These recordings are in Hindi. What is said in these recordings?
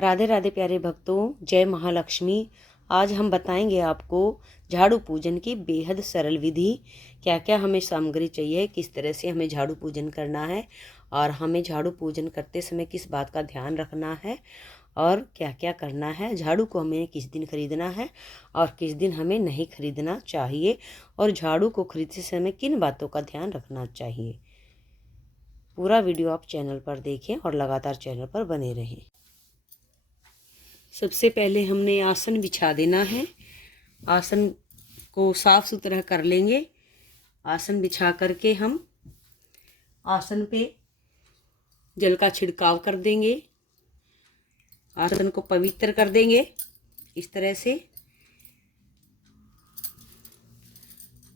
राधे राधे प्यारे भक्तों, जय महालक्ष्मी। आज हम बताएंगे आपको झाड़ू पूजन की बेहद सरल विधि। क्या क्या हमें सामग्री चाहिए, किस तरह से हमें झाड़ू पूजन करना है और हमें झाड़ू पूजन करते समय किस बात का ध्यान रखना है और क्या क्या करना है। झाड़ू को हमें किस दिन खरीदना है और किस दिन हमें नहीं खरीदना चाहिए और झाड़ू को खरीदते समय किन बातों का ध्यान रखना चाहिए। पूरा वीडियो आप चैनल पर देखें और लगातार चैनल पर बने रहें। सबसे पहले हमने आसन बिछा देना है। आसन को साफ सुथरा कर लेंगे। आसन बिछा करके हम आसन पे जल का छिड़काव कर देंगे। आसन को पवित्र कर देंगे इस तरह से।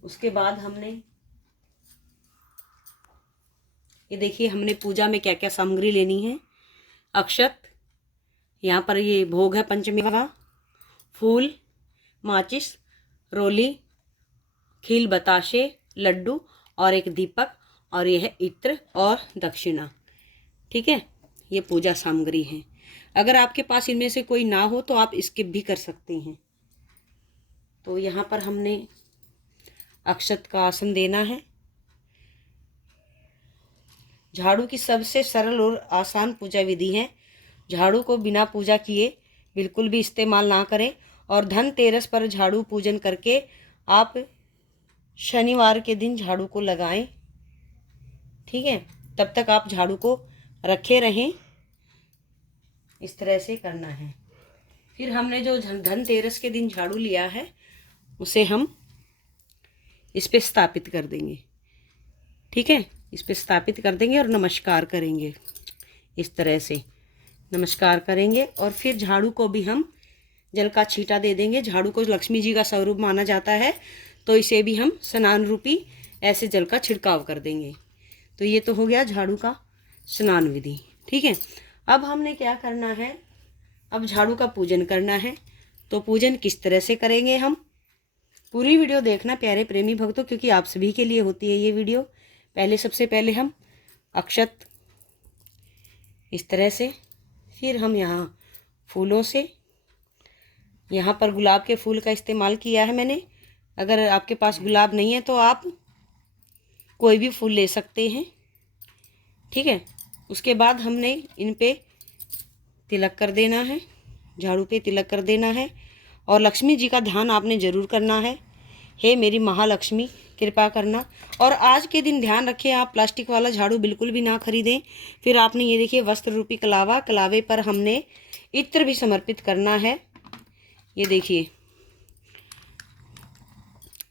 उसके बाद हमने ये देखिए, हमने पूजा में क्या क्या सामग्री लेनी है। अक्षत, यहाँ पर ये भोग है पंचमेवा, फूल, माचिस, रोली, खील बताशे, लड्डू और एक दीपक, और ये है इत्र और दक्षिणा। ठीक है, ये पूजा सामग्री है। अगर आपके पास इनमें से कोई ना हो तो आप स्किप भी कर सकते हैं। तो यहाँ पर हमने अक्षत का आसन देना है। झाड़ू की सबसे सरल और आसान पूजा विधि है। झाड़ू को बिना पूजा किए बिल्कुल भी इस्तेमाल ना करें और धनतेरस पर झाड़ू पूजन करके आप शनिवार के दिन झाड़ू को लगाएं। ठीक है, तब तक आप झाड़ू को रखे रहें। इस तरह से करना है। फिर हमने जो धनतेरस के दिन झाड़ू लिया है उसे हम इस पे स्थापित कर देंगे। ठीक है, इस पे स्थापित कर देंगे और नमस्कार करेंगे। इस तरह से नमस्कार करेंगे और फिर झाड़ू को भी हम जल का छींटा दे देंगे। झाड़ू को लक्ष्मी जी का स्वरूप माना जाता है, तो इसे भी हम स्नान रूपी ऐसे जल का छिड़काव कर देंगे। तो ये तो हो गया झाड़ू का स्नान विधि। ठीक है, अब हमने क्या करना है, अब झाड़ू का पूजन करना है। तो पूजन किस तरह से करेंगे हम, पूरी वीडियो देखना प्यारे प्रेमी भक्तों, क्योंकि आप सभी के लिए होती है ये वीडियो। पहले सबसे पहले हम अक्षत इस तरह से, फिर हम यहाँ फूलों से, यहाँ पर गुलाब के फूल का इस्तेमाल किया है मैंने। अगर आपके पास गुलाब नहीं है तो आप कोई भी फूल ले सकते हैं। ठीक है, उसके बाद हमने इन पे तिलक कर देना है। झाड़ू पे तिलक कर देना है और लक्ष्मी जी का ध्यान आपने ज़रूर करना है। हे मेरी महालक्ष्मी कृपा करना। और आज के दिन ध्यान रखें, आप प्लास्टिक वाला झाड़ू बिल्कुल भी ना खरीदें। फिर आपने ये देखिए वस्त्र रूपी कलावा, कलावे पर हमने इत्र भी समर्पित करना है। ये देखिए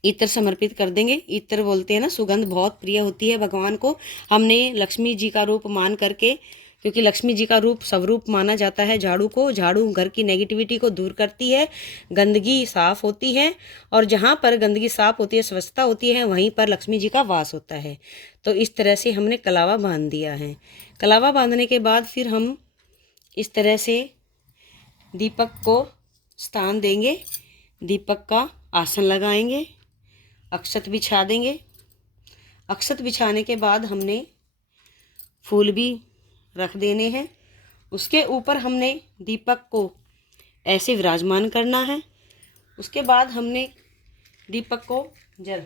इत्र समर्पित कर देंगे। इत्र बोलते हैं ना, सुगंध बहुत प्रिय होती है भगवान को। हमने लक्ष्मी जी का रूप मान करके, क्योंकि लक्ष्मी जी का रूप स्वरूप माना जाता है झाड़ू को। झाड़ू घर की नेगेटिविटी को दूर करती है, गंदगी साफ होती है, और जहाँ पर गंदगी साफ होती है, स्वच्छता होती है, वहीं पर लक्ष्मी जी का वास होता है। तो इस तरह से हमने कलावा बांध दिया है। कलावा बांधने के बाद फिर हम इस तरह से दीपक को स्थान देंगे, दीपक का आसन लगाएंगे, अक्षत बिछा देंगे। अक्षत बिछाने के बाद हमने फूल भी रख देने हैं। उसके ऊपर हमने दीपक को ऐसे विराजमान करना है। उसके बाद हमने दीपक को जल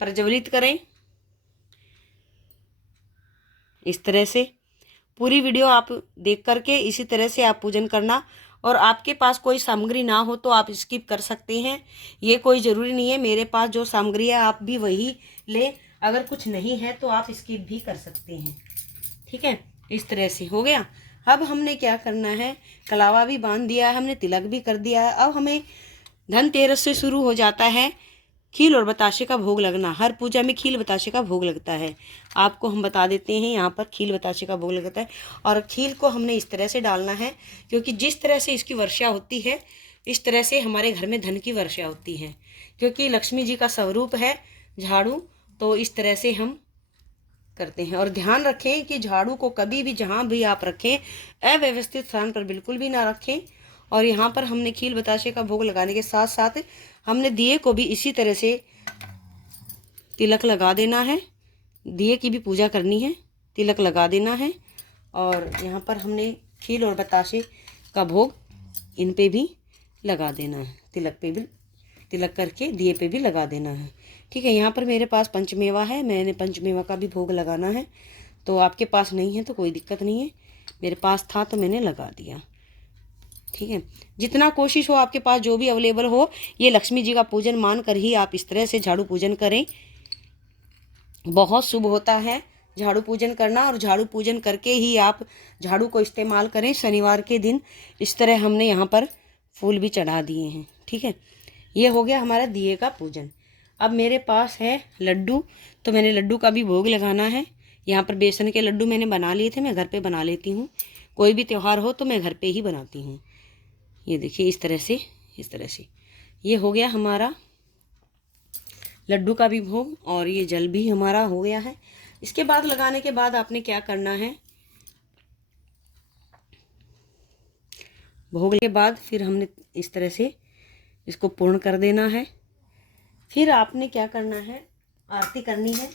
प्रज्वलित करें इस तरह से। पूरी वीडियो आप देख करके इसी तरह से आप पूजन करना। और आपके पास कोई सामग्री ना हो तो आप स्किप कर सकते हैं, ये कोई ज़रूरी नहीं है। मेरे पास जो सामग्री है आप भी वही ले, अगर कुछ नहीं है तो आप स्किप भी कर सकते हैं। ठीक है, इस तरह से हो गया। अब हमने क्या करना है, कलावा भी बांध दिया है हमने, तिलक भी कर दिया है। अब हमें धनतेरस से शुरू हो जाता है खील और बताशे का भोग लगना। हर पूजा में खील बताशे का भोग लगता है। आपको हम बता देते हैं, यहाँ पर खील बताशे का भोग लगता है। और खील को हमने इस तरह से डालना है, क्योंकि जिस तरह से इसकी वर्षा होती है इस तरह से हमारे घर में धन की वर्षा होती है, क्योंकि लक्ष्मी जी का स्वरूप है झाड़ू। तो इस तरह से हम करते हैं। और ध्यान रखें कि झाड़ू को कभी भी जहाँ भी आप रखें, अव्यवस्थित स्थान पर बिल्कुल भी ना रखें। और यहाँ पर हमने खील बताशे का भोग लगाने के साथ साथ हमने दिए को भी इसी तरह से तिलक लगा देना है। दिए की भी पूजा करनी है, तिलक लगा देना है। और यहाँ पर हमने खील और बताशे का भोग इन पे भी लगा देना है, तिलक पे भी, तिलक करके दिए पे भी लगा देना है। ठीक है, यहाँ पर मेरे पास पंचमेवा है, मैंने पंचमेवा का भी भोग लगाना है। तो आपके पास नहीं है तो कोई दिक्कत नहीं है, मेरे पास था तो मैंने लगा दिया। ठीक है, जितना कोशिश हो आपके पास जो भी अवेलेबल हो, ये लक्ष्मी जी का पूजन मान कर ही आप इस तरह से झाड़ू पूजन करें। बहुत शुभ होता है झाड़ू पूजन करना, और झाड़ू पूजन करके ही आप झाड़ू को इस्तेमाल करें। शनिवार के दिन इस तरह हमने यहाँ पर फूल भी चढ़ा दिए हैं। ठीक है, ये हो गया हमारा दिए का पूजन। अब मेरे पास है लड्डू, तो मैंने लड्डू का भी भोग लगाना है। यहाँ पर बेसन के लड्डू मैंने बना लिए थे, मैं घर पे बना लेती हूँ, कोई भी त्यौहार हो तो मैं घर पे ही बनाती हूँ। ये देखिए इस तरह से ये हो गया हमारा लड्डू का भी भोग, और ये जल भी हमारा हो गया है। इसके बाद लगाने के बाद आपने क्या करना है, भोग के बाद फिर हमने इस तरह से इसको पूर्ण कर देना है। फिर आपने क्या करना है, आरती करनी है।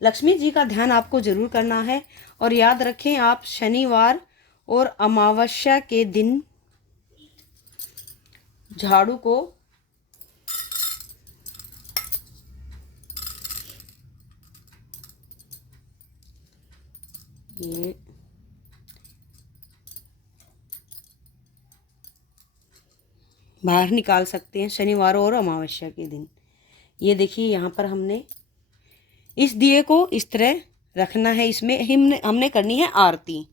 लक्ष्मी जी का ध्यान आपको जरूर करना है, और याद रखें आप शनिवार और अमावस्या के दिन झाड़ू को ये बाहर निकाल सकते हैं, शनिवार और अमावस्या के दिन। ये देखिए यहाँ पर हमने इस दिए को इस तरह रखना है, इसमें हमने करनी है आरती।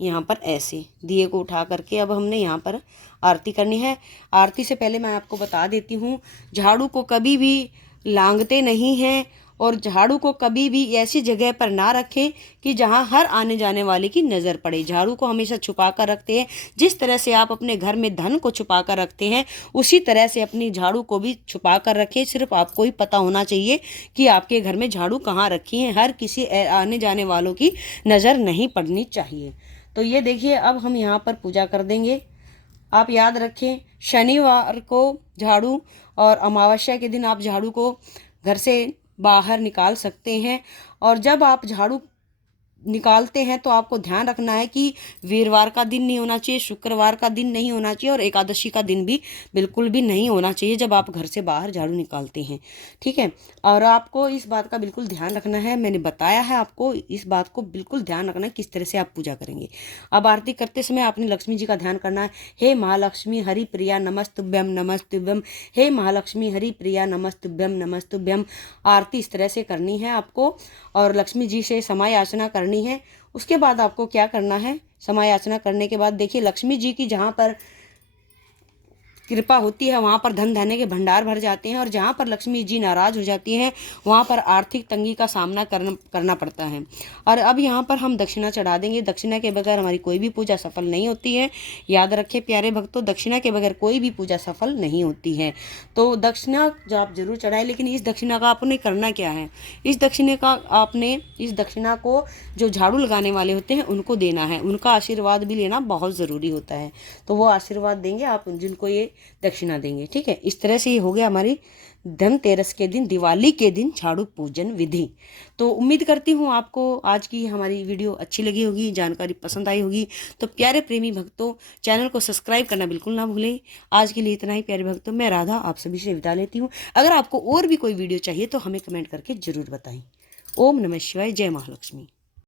यहाँ पर ऐसे दिए को उठा करके अब हमने यहाँ पर आरती करनी है। आरती से पहले मैं आपको बता देती हूँ, झाड़ू को कभी भी लांघते नहीं हैं, और झाड़ू को कभी भी ऐसी जगह पर ना रखें कि जहाँ हर आने जाने वाले की नज़र पड़े। झाड़ू को हमेशा छुपा कर रखते हैं। जिस तरह से आप अपने घर में धन को छुपा कर रखते हैं, उसी तरह से अपनी झाड़ू को भी छुपा कर रखें। सिर्फ आपको ही पता होना चाहिए कि आपके घर में झाड़ू कहाँ रखी है, हर किसी आने जाने वालों की नज़र नहीं पड़नी चाहिए। तो ये देखिए अब हम यहाँ पर पूजा कर देंगे। आप याद रखें, शनिवार को झाड़ू और अमावस्या के दिन आप झाड़ू को घर से बाहर निकाल सकते हैं। और जब आप झाड़ू निकालते हैं तो आपको ध्यान रखना है कि वीरवार का दिन नहीं होना चाहिए, शुक्रवार का दिन नहीं होना चाहिए, और एकादशी का दिन भी बिल्कुल भी नहीं होना चाहिए जब आप घर से बाहर झाड़ू निकालते हैं। ठीक है, और आपको इस बात का बिल्कुल ध्यान रखना है, मैंने बताया है आपको, इस बात को बिल्कुल ध्यान रखना है किस तरह से आप पूजा करेंगे। अब आरती करते समय आपने लक्ष्मी जी का ध्यान करना है। हे महालक्ष्मी हरि प्रिया नमस्तुभ्यम नमस्तुभ्यम, हे महालक्ष्मी हरि प्रिया नमस्तुभ्यम नमस्तुभ्यम। आरती इस तरह से करनी है आपको, और लक्ष्मी जी से समय याचना करनी है। उसके बाद आपको क्या करना है, समय याचना करने के बाद देखिए लक्ष्मी जी की जहाँ पर कृपा होती है वहाँ पर धन धान्य के भंडार भर जाते हैं, और जहाँ पर लक्ष्मी जी नाराज हो जाती हैं वहाँ पर आर्थिक तंगी का सामना करना पड़ता है। और अब यहाँ पर हम दक्षिणा चढ़ा देंगे। दक्षिणा के बगैर हमारी कोई भी पूजा सफल नहीं होती है। याद रखें प्यारे भक्तों, दक्षिणा के बगैर कोई भी पूजा सफल नहीं होती है। तो दक्षिणा जो आप जरूर चढ़ाएं, लेकिन इस दक्षिणा का आपने करना क्या है, इस दक्षिणा को जो झाड़ू लगाने वाले होते हैं उनको देना है। उनका आशीर्वाद भी लेना बहुत ज़रूरी होता है, तो वो आशीर्वाद देंगे आप जिनको ये दक्षिणा देंगे। ठीक है, इस तरह से ये हो गया हमारी धनतेरस के दिन, दिवाली के दिन झाड़ू पूजन विधि। तो उम्मीद करती हूँ आपको आज की हमारी वीडियो अच्छी लगी होगी, जानकारी पसंद आई होगी। तो प्यारे प्रेमी भक्तों, चैनल को सब्सक्राइब करना बिल्कुल ना भूलें। आज के लिए इतना ही प्यारे भक्तों, मैं राधा आप सभी से विदा लेती हूँ। अगर आपको और भी कोई वीडियो चाहिए तो हमें कमेंट करके ज़रूर बताएं। ओम नमः शिवाय, जय महालक्ष्मी।